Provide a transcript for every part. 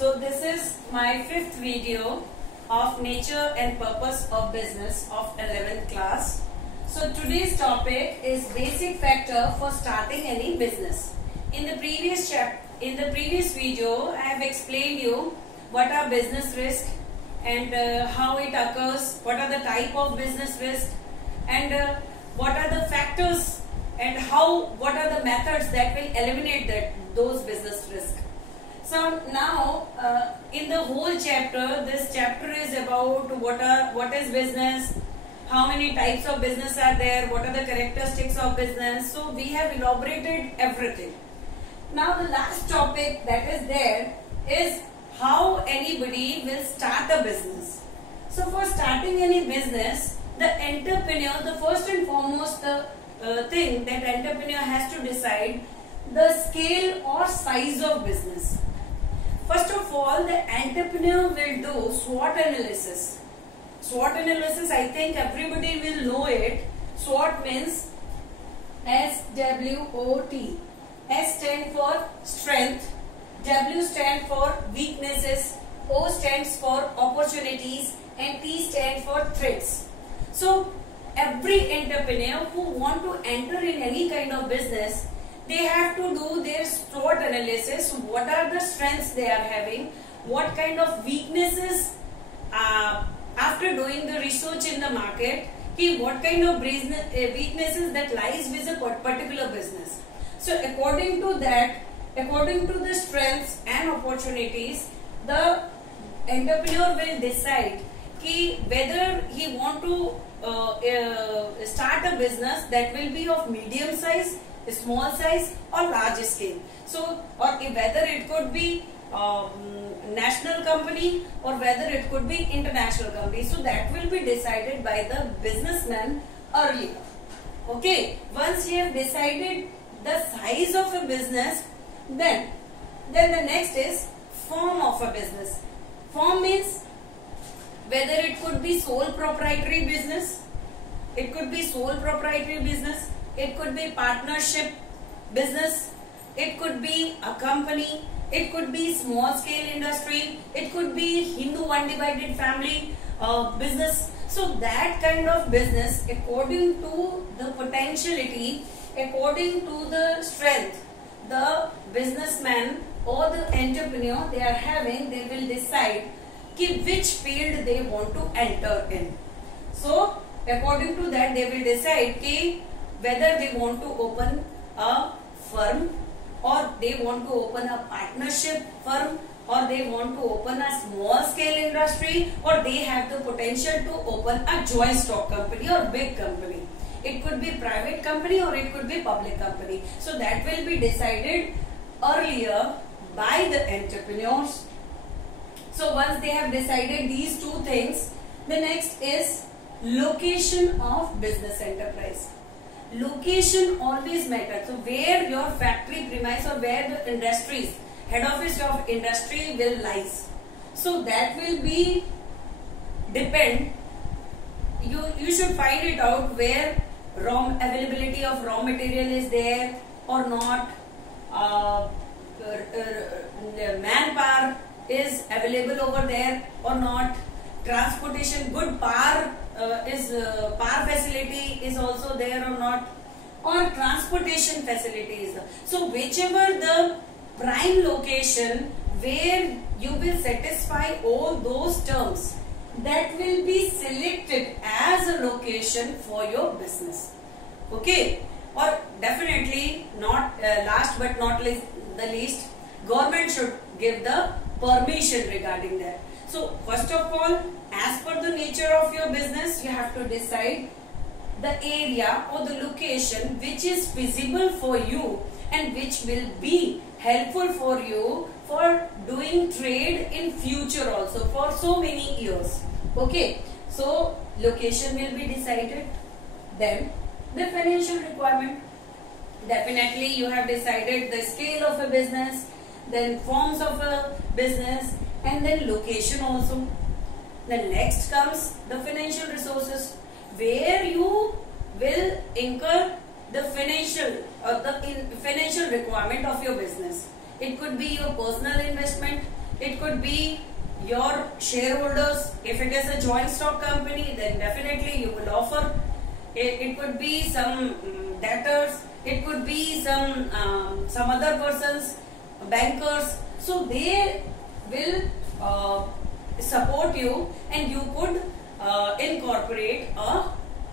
So this is my fifth video of nature and purpose of business of 11th class. So today's topic is basic factor for starting any business. In the previous video, I have explained you what are business risk and how it occurs, what are the type of business risk, and what are the factors and what are the methods that will eliminate those business risk. So now in the whole chapter, this chapter is about what is business, how many types of business are there, what are the characteristics of business. So we have elaborated everything. Now the last topic that is there is how anybody will start a business. So for starting any business, the entrepreneur, the first and foremost thing that entrepreneur has to decide the scale or size of business. First of all, the entrepreneur will do SWOT analysis. SWOT analysis, I think everybody will know it. SWOT means SWOT. S stands for strength, W stands for weaknesses, O stands for opportunities, and T stands for threats. So every entrepreneur who want to enter in any kind of business, they have to do their SWOT analysis. What are the strengths they are having? What kind of weaknesses after doing the research in the market? What kind of weaknesses that lies with a particular business? So according to that, according to the strengths and opportunities, the entrepreneur will decide whether he want to start a business that will be of medium size, small size or large scale. So or whether it could be national company or whether it could be international company. So that will be decided by the businessman earlier. Okay, once he have decided the size of a business, then the next is form of a business. Form means whether it could be sole proprietary business, it could be sole proprietary business, it could be partnership business, it could be a company, it could be small scale industry, it could be Hindu undivided family business. So that kind of business, according to the potentiality, according to the strength the businessman or the entrepreneur they are having, they will decide which field they want to enter in. So according to that they will decide whether they want to open a firm or they want to open a partnership firm or they want to open a small scale industry or they have the potential to open a joint stock company or big company. It could be private company or it could be public company. So that will be decided earlier by the entrepreneurs. So once they have decided these two things, the next is location of business enterprise. Location always matters. So where your factory premise or where the industries, head office of industry will lies. So that will be depend. You should find it out where availability of raw material is there or not, manpower is available over there or not, transportation, good power power facility is also there or not, or transportation facility is there. So whichever the prime location where you will satisfy all those terms, that will be selected as a location for your business. Okay, or definitely not last but not least, government should give the permission regarding that. So first of all, as per the nature of your business, you have to decide the area or the location which is feasible for you and which will be helpful for you for doing trade in future also for so many years. Okay, so location will be decided. Then the financial requirement. Definitely you have decided the scale of a business, then forms of a business, and then location also. Then next comes the financial resources, where you will incur the financial requirement of your business. It could be your personal investment, It could be your shareholders. If it is a joint stock company, then definitely you will offer. It could be some debtors. It could be some other persons, bankers. So they will support you, and you could incorporate a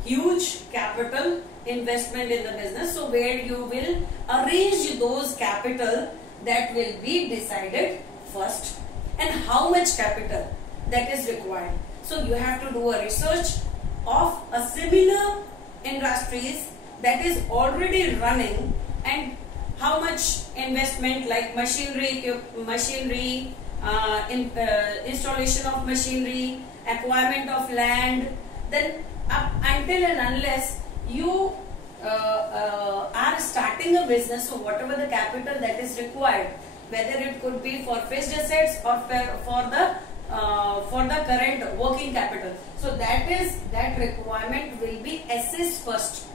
huge capital investment in the business. So where you will arrange those capital, that will be decided first, and how much capital that is required. So you have to do a research of a similar industries that is already running, and how much investment, like machinery, installation of machinery, acquirement of land, then up until and unless you are starting a business, so whatever the capital that is required, whether it could be for fixed assets or for the current working capital, so that requirement will be assessed first.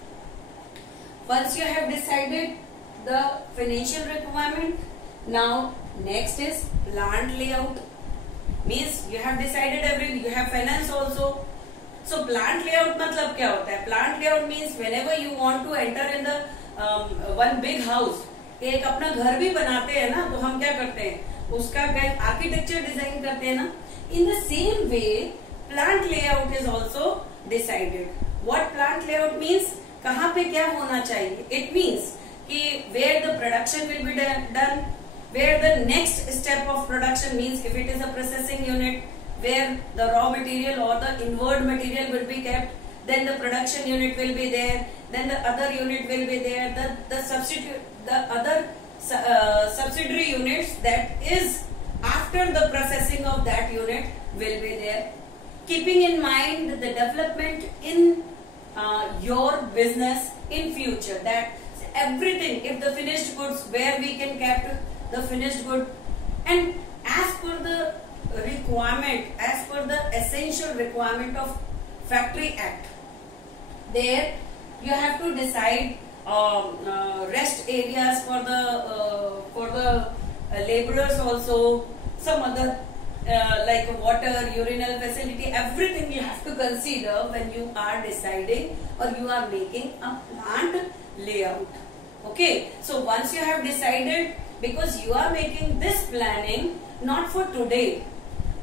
Once you have decided the financial requirement, now next is plant layout. Means you have decided everything, you have finance also. So plant layout मतलब क्या होता है? Plant layout means whenever you want to enter in the one big house, एक अपना घर भी बनाते हैं ना, तो हम क्या करते हैं, उसका आर्किटेक्चर डिजाइन करते हैं ना. In the same way, plant layout is also decided. What plant layout means? कहाँ पे क्या होना चाहिए? It means कि where the production will be done, where the next step of production means if it is a processing unit, where the raw material or the inward material will be kept, then the production unit will be there, then the other unit will be there, the other subsidiary units that is after the processing of that unit will be there. Keeping in mind the development in your business in future, that everything, if the finished goods, where we can keep the finished good, and as per the requirement, as per the essential requirement of Factory Act, there you have to decide rest areas for the laborers also, some other like water, urinal facility, everything you have to consider when you are deciding or you are making a plant layout. Okay, so once you have decided, because you are making this planning not for today,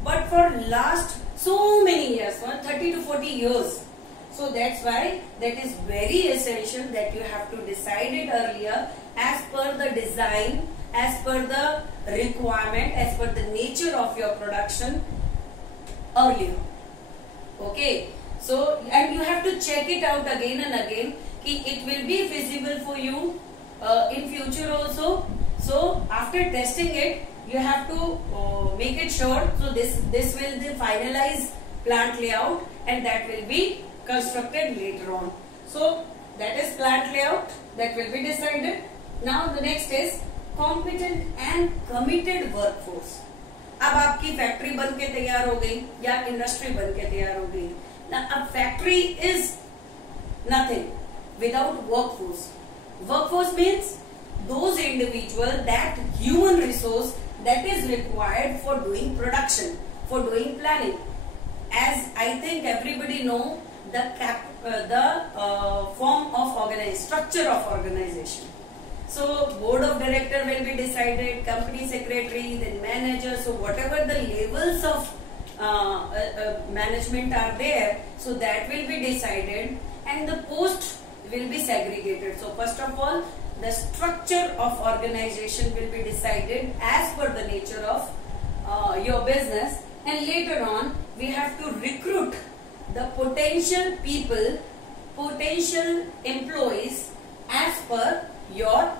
but for last so many years, for 30 to 40 years. So that's why that is very essential that you have to decide it earlier as per the design, as per the requirement, as per the nature of your production earlier. Okay, so and you have to check it out again and again कि it will be feasible for you in future also. So after testing it, you have to make it sure. So this will be finalized plant layout, and that will be constructed later on. So that is plant layout that will be decided. Now the next is competent and committed workforce. अब आपकी factory बन के तैयार हो गई या industry बन के तैयार हो गई ना. अब factory is nothing without workforce. Workforce means those individual, that human resource that is required for doing production, for doing planning. As I think everybody know the form of structure of organization. So board of director will be decided, company secretary, then manager. So whatever the levels of management are there, so that will be decided, and the post will be segregated. So first of all, the structure of organization will be decided as per the nature of your business, and later on we have to recruit the potential people, potential employees as per your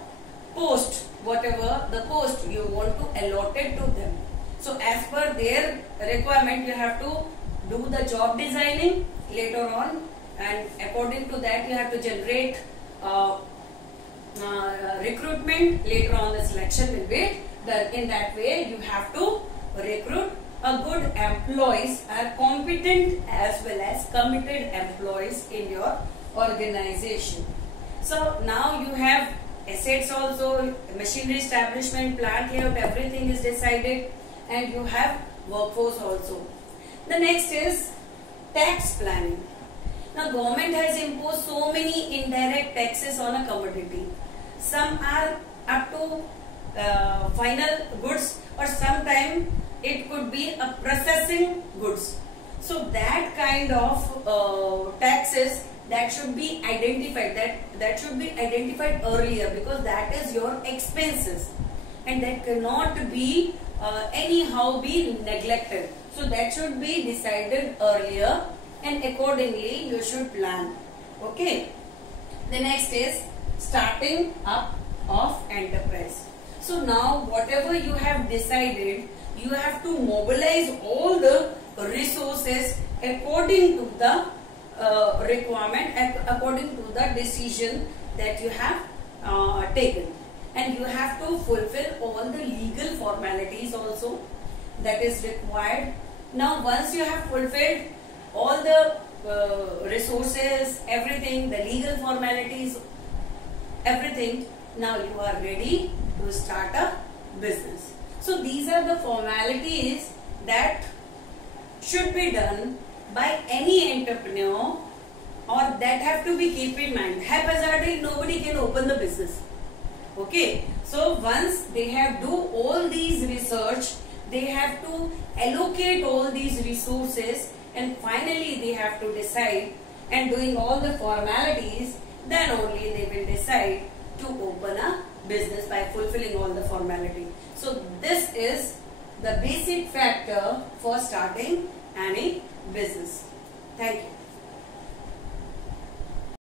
post, whatever the post you want to allot it to them. So as per their requirement, you have to do the job designing later on, and according to that you have to generate recruitment. Later on the selection will be done. In that way you have to recruit a good employees, are competent as well as committed employees in your organization. So now you have assets also, machinery establishment, plant layout, everything is decided. and you have workforce also. The next is tax planning. Now government has imposed so many indirect taxes on a commodity. Some are up to final goods, or sometime it could be a processing goods. So that kind of taxes that should be identified, that should be identified earlier, because that is your expenses and that cannot be anyhow be neglected. So that should be decided earlier and accordingly you should plan. Okay. The next is starting up of enterprise. So now whatever you have decided, you have to mobilize all the resources according to the requirement, according to the decision that you have taken, and you have to fulfill all the legal formalities also that is required. Now once you have fulfilled all the resources, everything, the legal formalities, everything, now you are ready to start a business. So these are the formalities that should be done by any entrepreneur, or that have to be kept in mind. Haphazardly nobody can open the business. Okay, so once they have do all these research, they have to allocate all these resources, and finally they have to decide, and doing all the formalities, then only they will decide to open a business by fulfilling all the formality. So this is the basic factor for starting any business. Thank you.